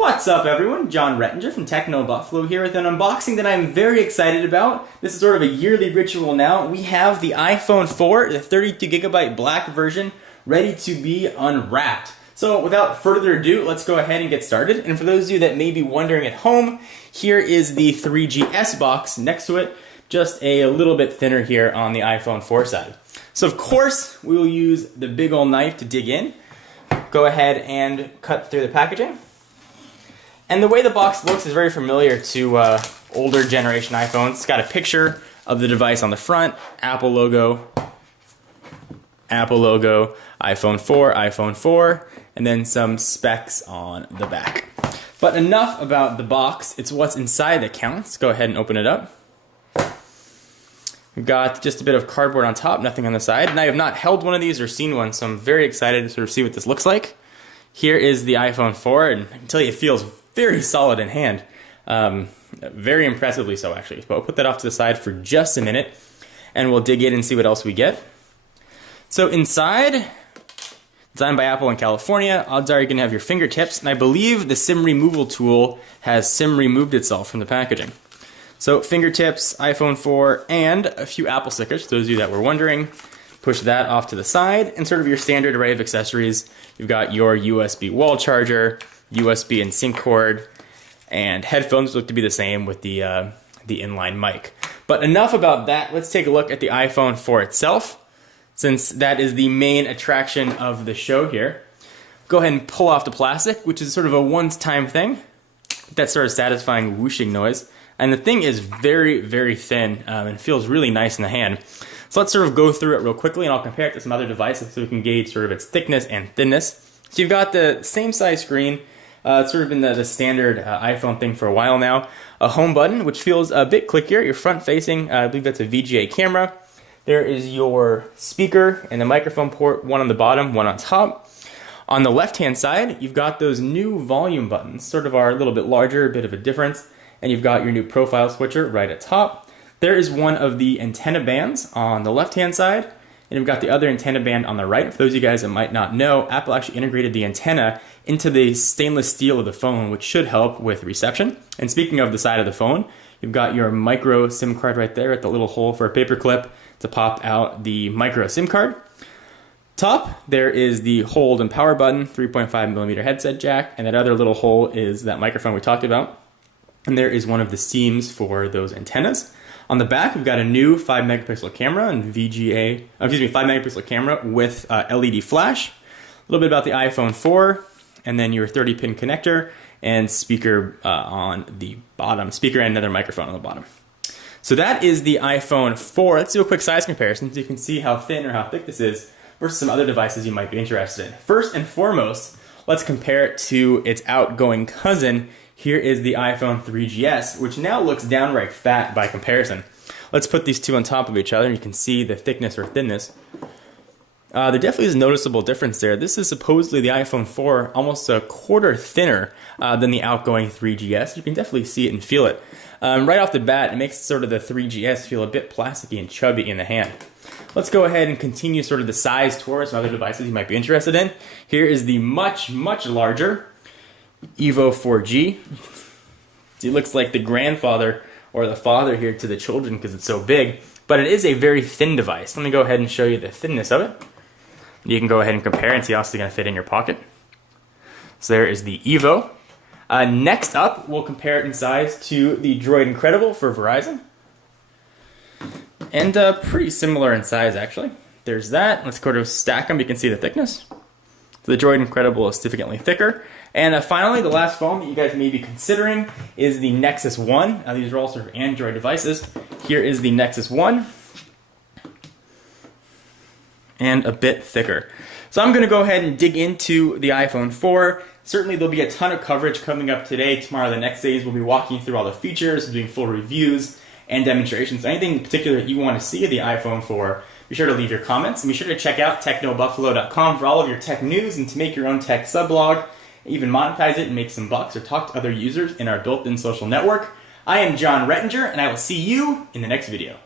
What's up everyone? John Rettinger from Techno Buffalo here with an unboxing that I'm very excited about. This is sort of a yearly ritual now. We have the iPhone 4, the 32GB black version, ready to be unwrapped. So without further ado, let's go ahead and get started. And for those of you that may be wondering at home, here is the 3GS box next to it, just a little bit thinner here on the iPhone 4 side. So of course, we will use the big old knife to dig in. Go ahead and cut through the packaging. And the way the box looks is very familiar to older generation iPhones. It's got a picture of the device on the front, Apple logo, iPhone 4, and then some specs on the back. But enough about the box, it's what's inside that counts. Go ahead and open it up. We've got just a bit of cardboard on top, nothing on the side. And I have not held one of these or seen one, so I'm very excited to sort of see what this looks like. Here is the iPhone 4, and I can tell you it feels very solid in hand. Very impressively so, actually. But we'll put that off to the side for just a minute, and we'll dig in and see what else we get. So inside, designed by Apple in California, odds are you're going to have your fingertips, and I believe the SIM removal tool has SIM removed itself from the packaging. So fingertips, iPhone 4, and a few Apple stickers, for those of you that were wondering. Push that off to the side, and sort of your standard array of accessories. You've got your USB wall charger, USB and sync cord, and headphones look to be the same with the inline mic. But enough about that, let's take a look at the iPhone 4 itself, since that is the main attraction of the show here. Go ahead and pull off the plastic, which is sort of a one-time thing. That sort of satisfying whooshing noise. And the thing is very, very thin and feels really nice in the hand. So let's sort of go through it real quickly, and I'll compare it to some other devices so we can gauge sort of its thickness and thinness. So you've got the same size screen. It's sort of been the standard iPhone thing for a while now. A home button, which feels a bit clickier. You're front facing, I believe that's a VGA camera. There is your speaker and the microphone port, one on the bottom, one on top. On the left-hand side, you've got those new volume buttons, sort of are a little bit larger, a bit of a difference. And you've got your new profile switcher right at top. There is one of the antenna bands on the left-hand side, and you've got the other antenna band on the right. For those of you guys that might not know, Apple actually integrated the antenna into the stainless steel of the phone, which should help with reception. And speaking of the side of the phone, you've got your micro SIM card right there at the little hole for a paper clip to pop out the micro SIM card. Top, there is the hold and power button, 3.5mm headset jack, and that other little hole is that microphone we talked about. And there is one of the seams for those antennas. On the back, we've got a new 5-megapixel camera and 5-megapixel camera with LED flash. A little bit about the iPhone 4, and then your 30-pin connector and speaker on the bottom. Speaker and another microphone on the bottom. So that is the iPhone 4. Let's do a quick size comparison so you can see how thin or how thick this is versus some other devices you might be interested in. First and foremost, let's compare it to its outgoing cousin. Here is the iPhone 3GS, which now looks downright fat by comparison. Let's put these two on top of each other and you can see the thickness or thinness. There definitely is a noticeable difference there. This is supposedly the iPhone 4, almost a quarter thinner than the outgoing 3GS. You can definitely see it and feel it. Right off the bat, it makes sort of the 3GS feel a bit plasticky and chubby in the hand. Let's go ahead and continue sort of the size tour of some other devices you might be interested in. Here is the much, much larger Evo 4G. It looks like the grandfather or the father here to the children because it's so big, but it is a very thin device. Let me go ahead and show you the thinness of it. You can go ahead and compare and see how it's going to fit in your pocket. So there is the Evo. Next up, we'll compare it in size to the Droid Incredible for Verizon. And pretty similar in size, actually. There's that. Let's go to stack them. You can see the thickness. So the Droid Incredible is significantly thicker. And finally, the last phone that you guys may be considering is the Nexus 1. Now, these are all sort of Android devices. Here is the Nexus 1. And a bit thicker. So I'm going to go ahead and dig into the iPhone 4. Certainly there'll be a ton of coverage coming up today, tomorrow, the next days. We'll be walking through all the features, doing full reviews and demonstrations. Anything in particular that you want to see of the iPhone 4, be sure to leave your comments. And be sure to check out technobuffalo.com for all of your tech news and to make your own tech sublog, even monetize it and make some bucks or talk to other users in our built-in social network. I am John Rettinger, and I will see you in the next video.